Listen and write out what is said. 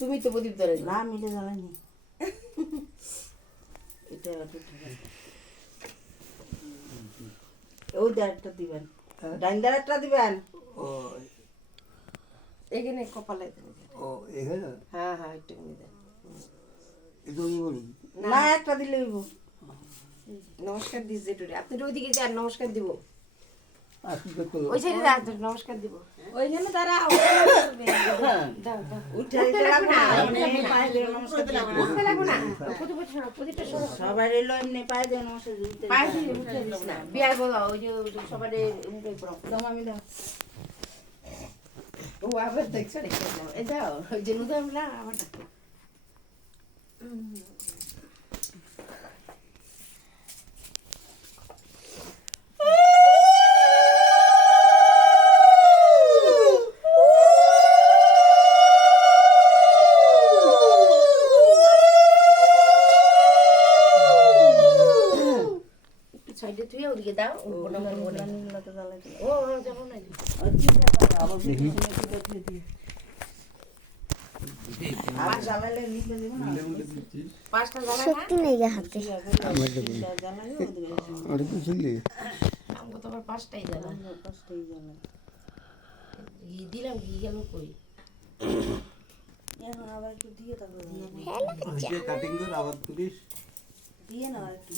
তুমি তো প্রদীপ ধরে না মিলে জ্বালানি এটা ওই দাঁড়টা দিবেন ডাইন দাঁড়টা দিবেন এখানে কপালে দেবে। ও এখানে হ্যাঁ হ্যাঁ একটু দেন। এটা ওই বলি না একটা দিলে হইব নমস্কার দিস যেটুরে আপনি ওইদিকে যান নমস্কার দিব আর কি করতে ওই সাইডে যান নমস্কার দিব ওইখানে তারা দাও দাও উঠে দিতে লাগবে না এমনি পায়ে দিয়ে নমস্কার দিতে লাগবে উঠতে লাগবে না প্রদীপটা সরো প্রদীপটা সরো সবাই এলো এমনি পায়ে দিয়ে নমস্কার দিতে পায়ে দিয়ে উঠে দিস না বিয়ার বলা ওই যে সবার মুখে পড়ো দম আমি দাও ও আবার দেখছো রে এই দাও ওই যে নুদাম না আবার ডাকো সাইডে তুই ওদিকে দাও ও নম্বর বলে নিলাতে জ্বালাইতে ও যাবো না আবার আর জ্বালাইলে নিতে দেব না পাঁচটা জ্বালা শক্তি নেই গা হাতে জ্বালাই ওদিকে আর কি ছিলি আমাকে তো আবার পাঁচটাই জ্বালা পাঁচটাই জ্বালাই দিলাম কি গেল কই এখন আবার একটু দিয়ে তারপরে কাটিং করে আবার তুলিস দিয়ে না আর একটু